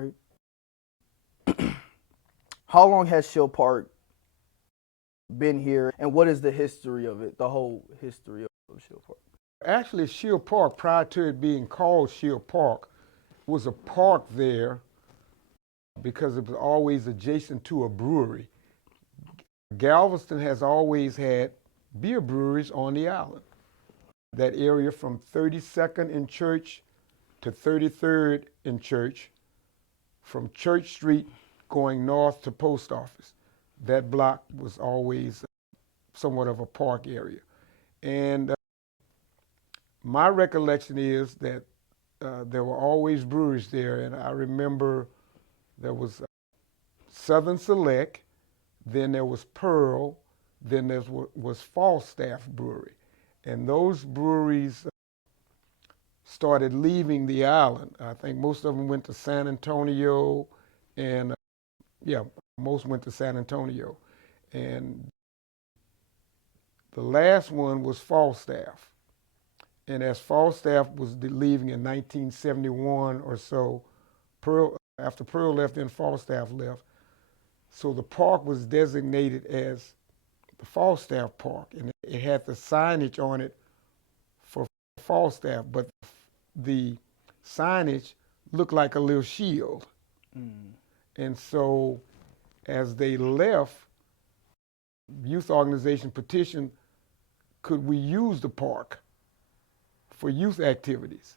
right. How long has Shill Park been here, and what is the history of it, the whole history of Shill Park? Actually, Shield Park, prior to it being called Shield Park, was a park there because it was always adjacent to a brewery. Galveston has always had beer breweries on the island. That area from 32nd and Church to 33rd and Church, from Church Street going north to Post Office, that block was always somewhat of a park area. And my recollection is that there were always breweries there, and I remember there was Southern Select, then there was Pearl, then there was Falstaff Brewery. And those breweries started leaving the island. I think most of them went to San Antonio, and yeah, most went to San Antonio. And the last one was Falstaff. And as Falstaff was leaving in 1971 or so, after Pearl left, then Falstaff left. So the park was designated as the Falstaff Park, and it had the signage on it for Falstaff, but the signage looked like a little shield. Mm. And so as they left, youth organization petitioned, could we use the park for youth activities?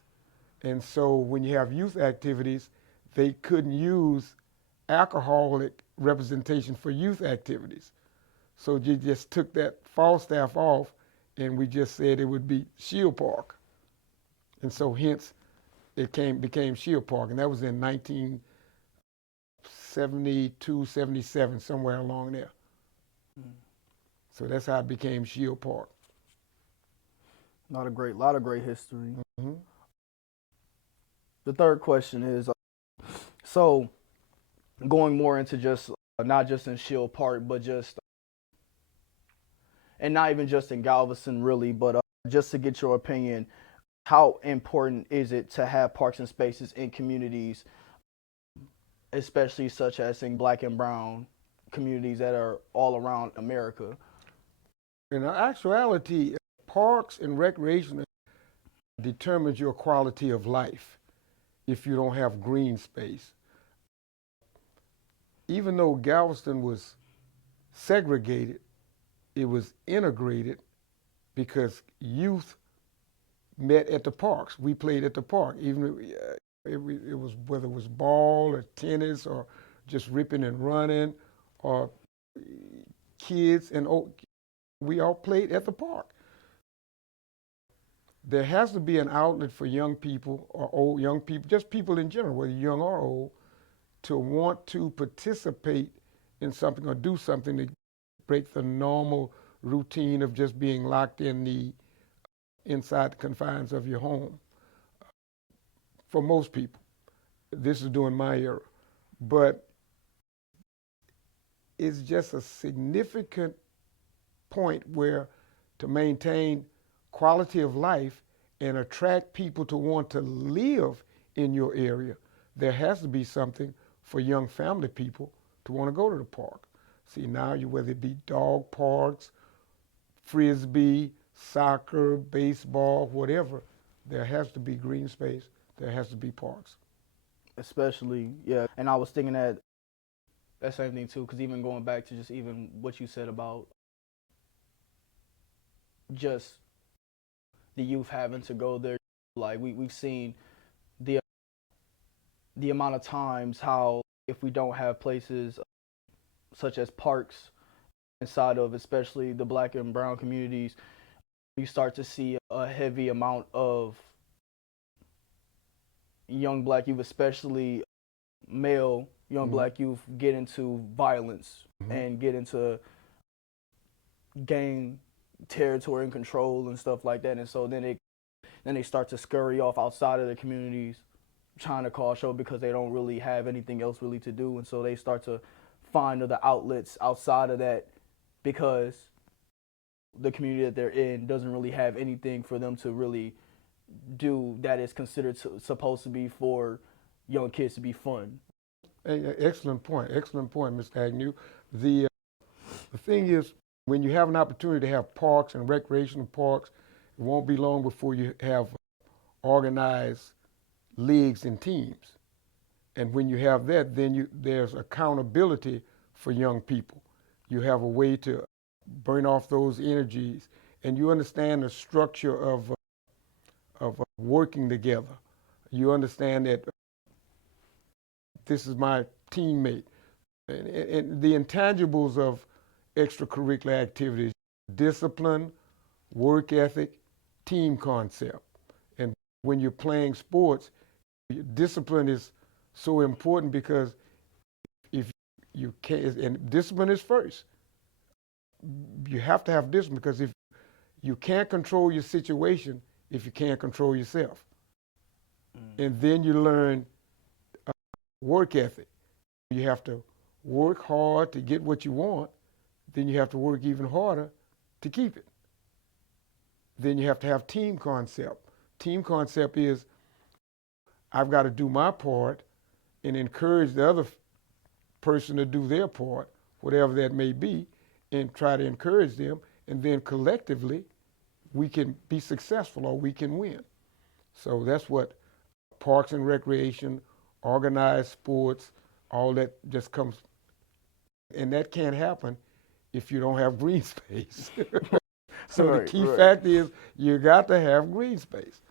And so when you have youth activities, they couldn't use alcoholic representation for youth activities. So you just took that Falstaff off, and we just said it would be Shield Park. And so hence it became Shield Park, and that was in 1972, 77, somewhere along there. Mm. So that's how it became Shield Park. Lot of great history. Mm-hmm. The third question is, so going more into just not just in Shield Park, but just, and not even just in Galveston really, but just to get your opinion, how important is it to have parks and spaces in communities, especially such as in Black and brown communities that are all around America? In actuality, parks and recreation determines your quality of life if you don't have green space. Even though Galveston was segregated, it was integrated because youth met at the parks. We played at the park, even it was whether it was ball or tennis or just ripping and running, or kids and we all played at the park. There has to be an outlet for young people or old young people, just people in general, whether young or old, to want to participate in something or do something to break the normal routine of just being locked inside the confines of your home. For most people, this is during my era, but it's just a significant point where to maintain quality of life and attract people to want to live in your area, there has to be something for young family people to want to go to the park. See, now whether it be dog parks, frisbee, soccer, baseball, whatever, there has to be green space, there has to be parks. Especially, yeah. And I was thinking that same thing too, because even going back to just even what you said about just the youth having to go there, like we've seen the amount of times how if we don't have places such as parks inside of especially the Black and brown communities, you start to see a heavy amount of young Black youth, especially male young Mm-hmm. Black youth, get into violence Mm-hmm. and get into gang territory and control and stuff like that. And so then they start to scurry off outside of the communities trying to call show because they don't really have anything else really to do. And so they start to find other outlets outside of that because the community that they're in doesn't really have anything for them to really do that is considered supposed to be for young kids to be fun. Excellent point, Mr. Agnew. The thing is, when you have an opportunity to have parks and recreational parks, it won't be long before you have organized leagues and teams. And when you have that, then there's accountability for young people. You have a way to burn off those energies, and you understand the structure of working together. You understand that this is my teammate. And the intangibles of extracurricular activities: discipline, work ethic, team concept. And when you're playing sports, discipline is so important, because if you can't, and discipline is first. You have to have discipline, because if you can't control your situation, if you can't control yourself. And then you learn work ethic. You have to work hard to get what you want, then you have to work even harder to keep it. Then you have to have team concept. Team concept is, I've got to do my part and encourage the other person to do their part, whatever that may be, and try to encourage them, and then collectively we can be successful, or we can win. So that's what parks and recreation, organized sports, all that just comes, and that can't happen if you don't have green space. So the key fact is, you got to have green space.